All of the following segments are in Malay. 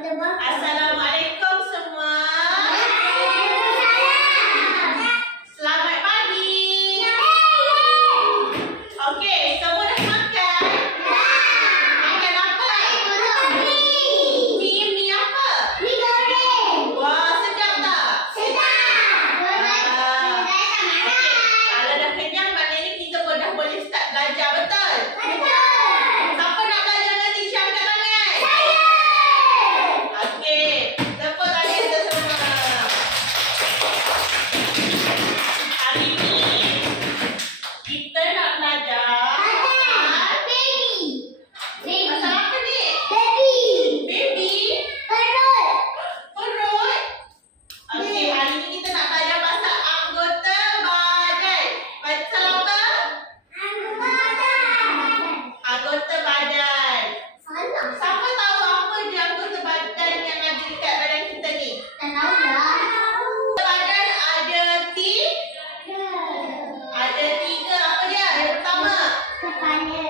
Assalamualaikum semua. Selamat pagi. Okey, semua dah makan? Makan apa? Mi apa? Mi goreng. Wah, sedap tak? Kalau dah kenyang, maknanya kita pun dah boleh start belajar, betul? Siapa nak belajar dengan teacher angkat tangan? Okey, tepuk tangan kita semua. Hari ni kita nak belajar pasal apa ni? Baby? Perut. Okey, hari ni kita nak belajar pasal anggota badan. Pasal apa? Anggota badan. Siapa tahu apa dia anggota badan yang ada dekat badan kita ni? Anggota badan ada tiga. Apa dia? Yang pertama, kaki.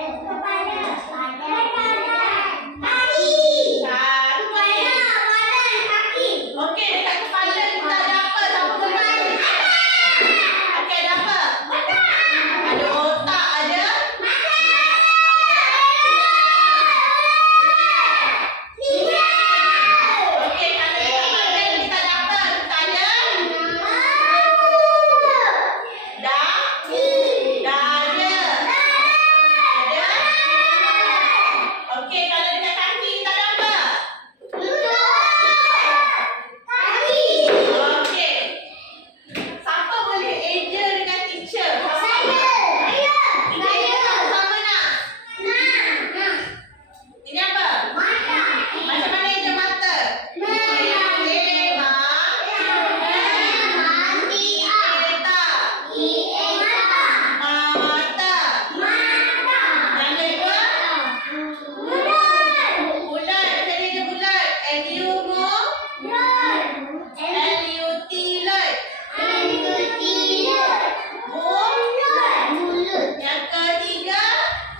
Okey, dekat kepala kita ada apa? Siapa boleh? Okey, ada apa? Ada otak, ada okey, kalau dekat badan kita ada apa? Kita ada dada. Ada. Okey, kalau dekat kaki kita ada apa? Okey. Siapa boleh eja dengan teacher? Kita eja sama-sama nak? Ini apa? Macam mana eja mata? Mata. Yang kedua, bulat. Macam mana eja bulat? L-U-T, lut. Yang ketiga,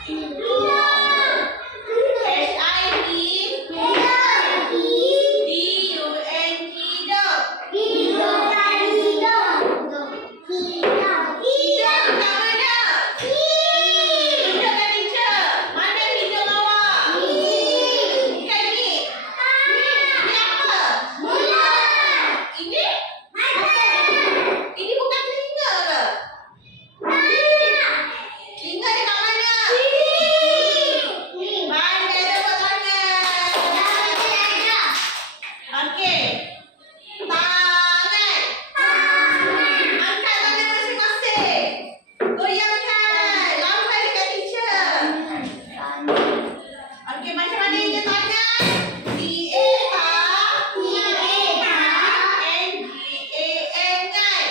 H-I-D-D-U-N-G, dog. Hijau kat mana? Hijau kat teacher. Mana hijau bawah? Bukan ni. Ini apa? Ini? Ini bukan telinga ke? Telinga dekat mana? Pandai tepuk tangan. Okey. Tangan. Angkat tangan masing-masing. Goyangkan. Lambai dekat teacher. Okey, macam mana eja tangan? T-A-N-G-A-N, kan?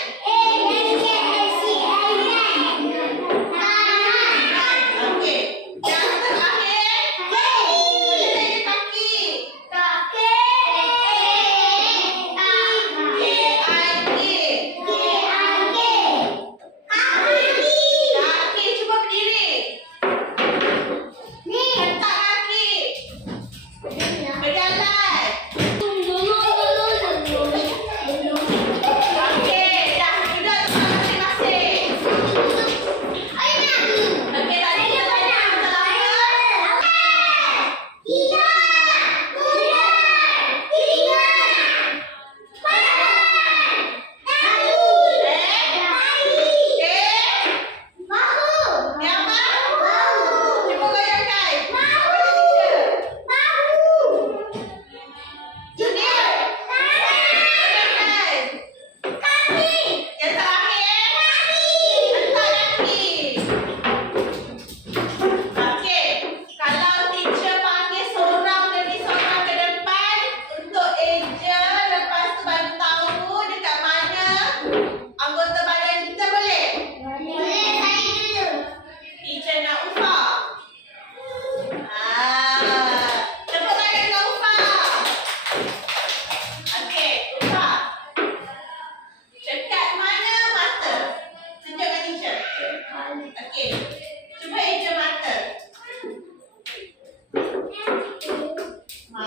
Okey. Yang terakhir, eja kaki. K-I-K. Kaki, cuba berdiri. Hentak kaki. Berjalan. Okey, dah duduk tempat masing-masing. Okey, tadi kita belajar pasal apa? Ni apa? Cuba goyangkan. Ini? Goyangkan. Yang terakhir, hentak kaki. Okey, kalau teacher panggil seorang demi seorang ke depan untuk eja, lepas tu bagi tahu dekat mana anggota badan kita, boleh? Teacher nak Ufa. Tepuk tangan dengan Ufa. Okey, Ufa. Dekat mana mata? Tunjukkan teacher. Okey, cuba eja mata. Ma.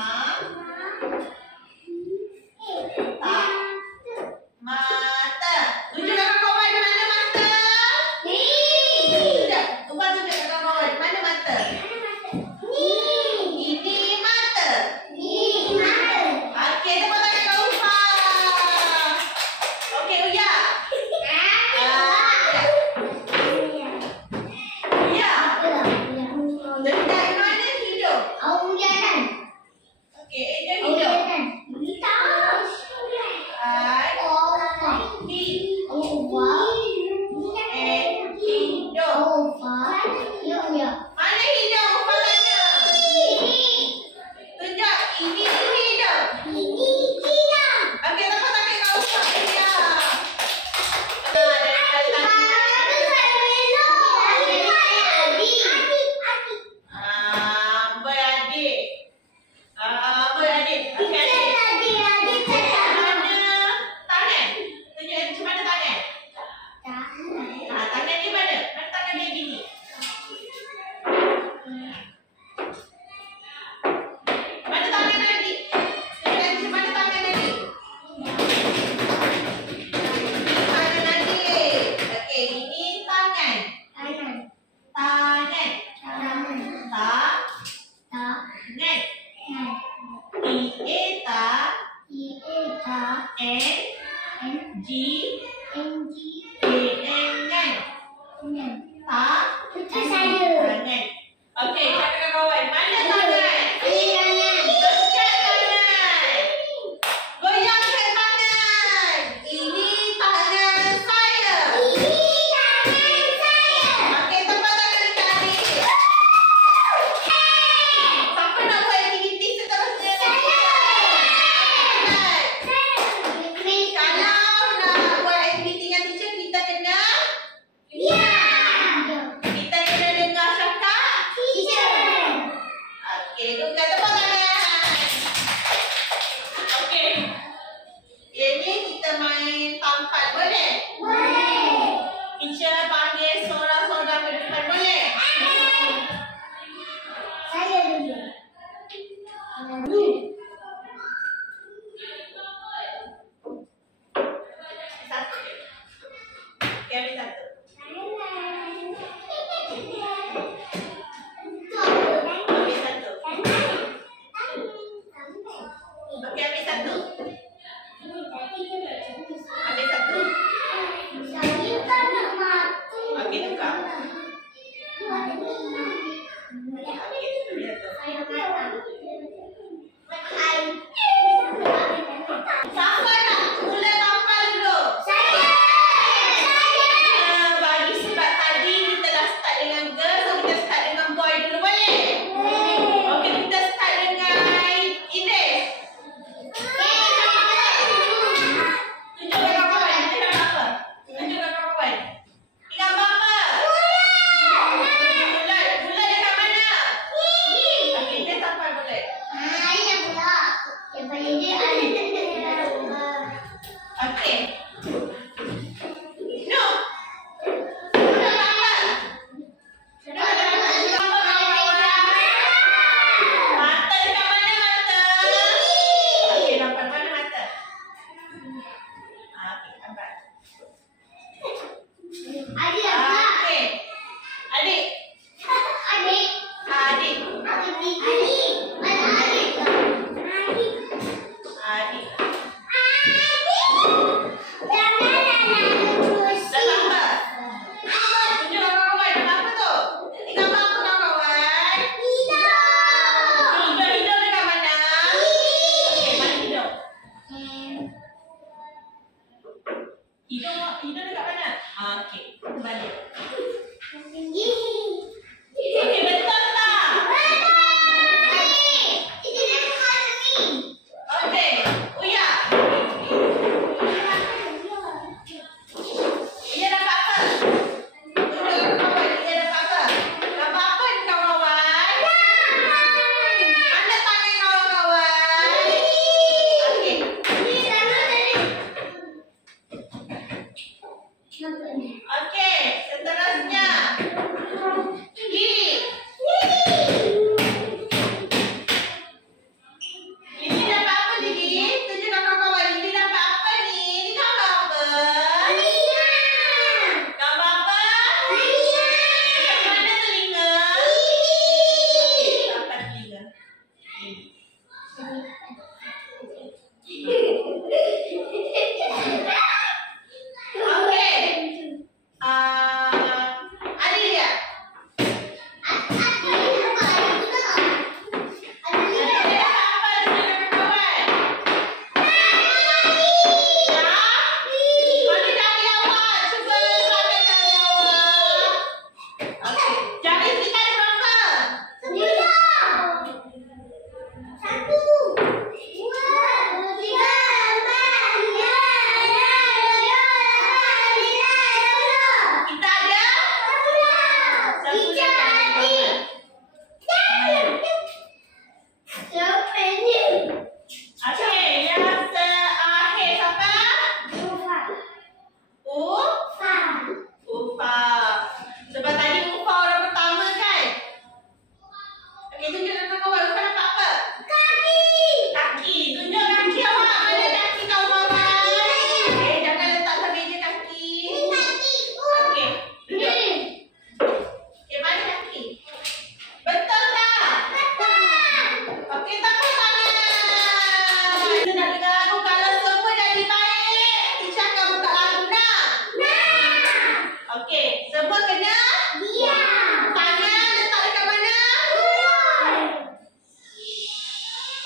kena Diam. tangan letak dekat mana?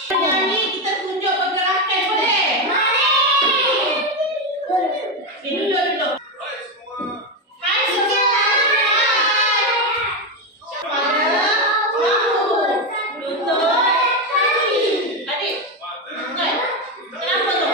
Penyanyi kita tunjuk pergerakan boleh? Okay, duduk. Hai semua. Kepala, bahu, lutut, kaki. Adik, kan? Kenapa tu?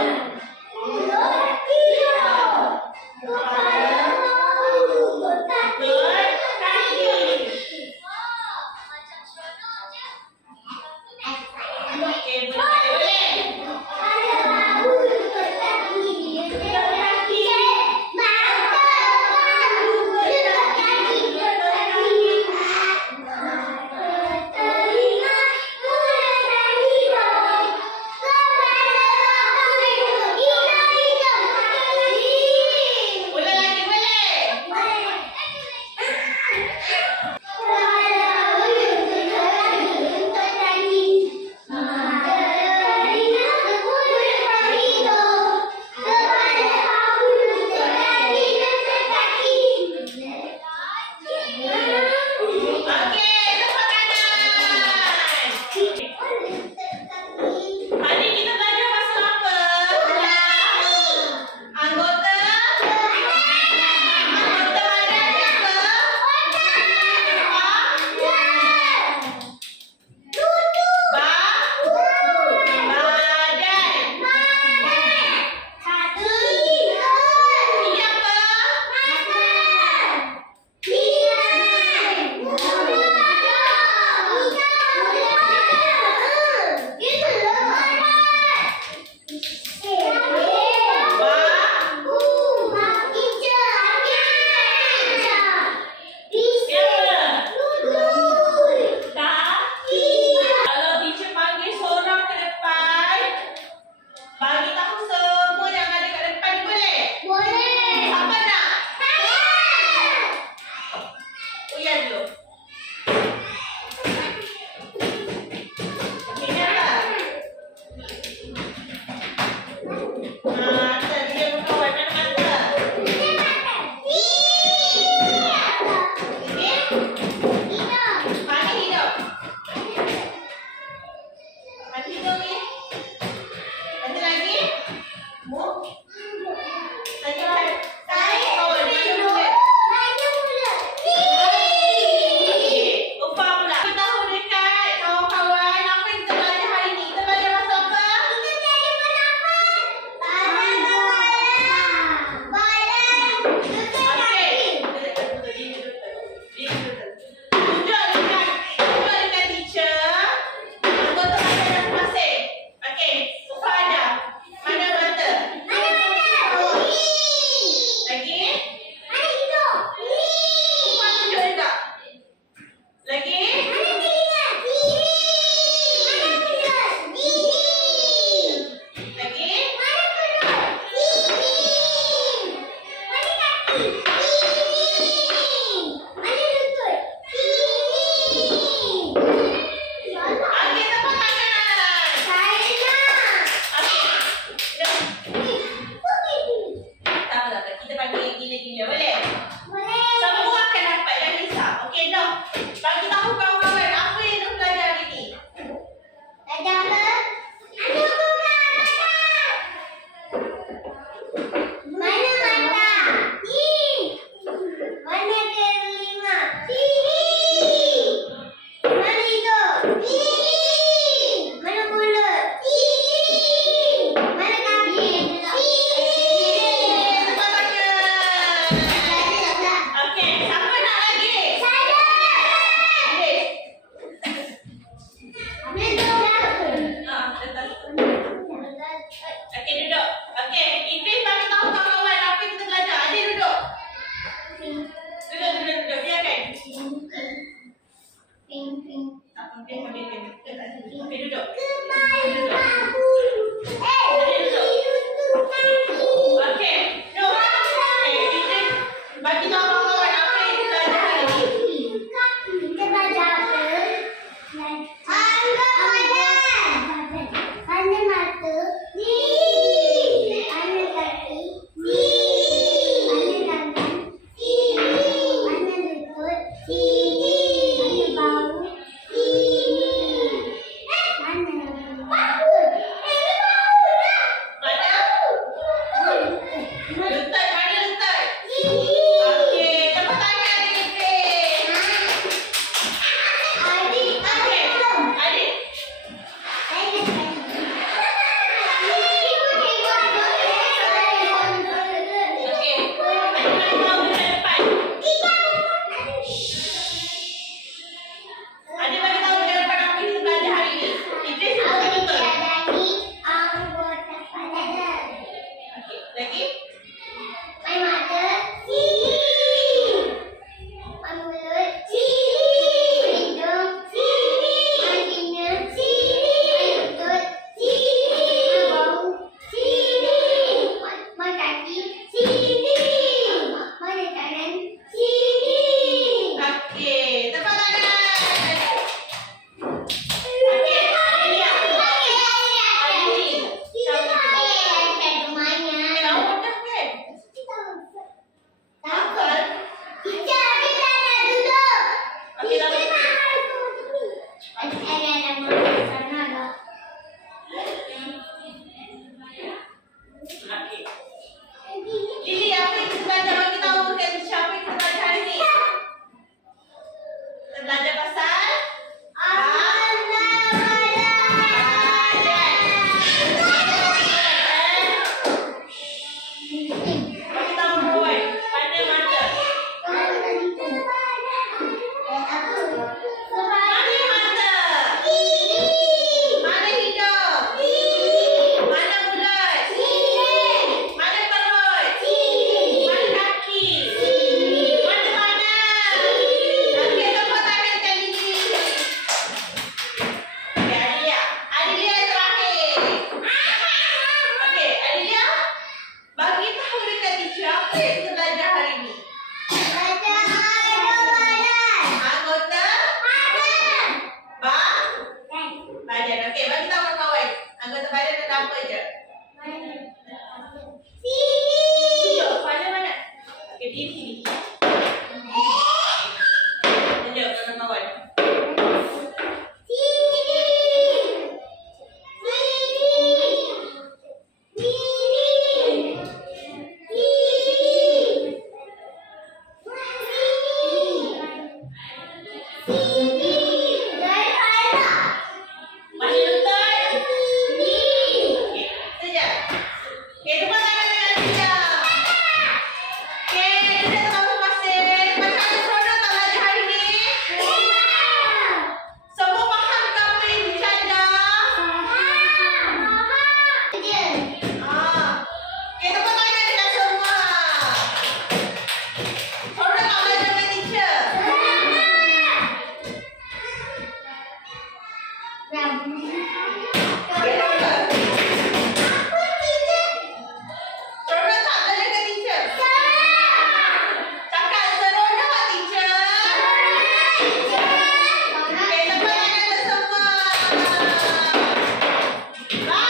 Bye.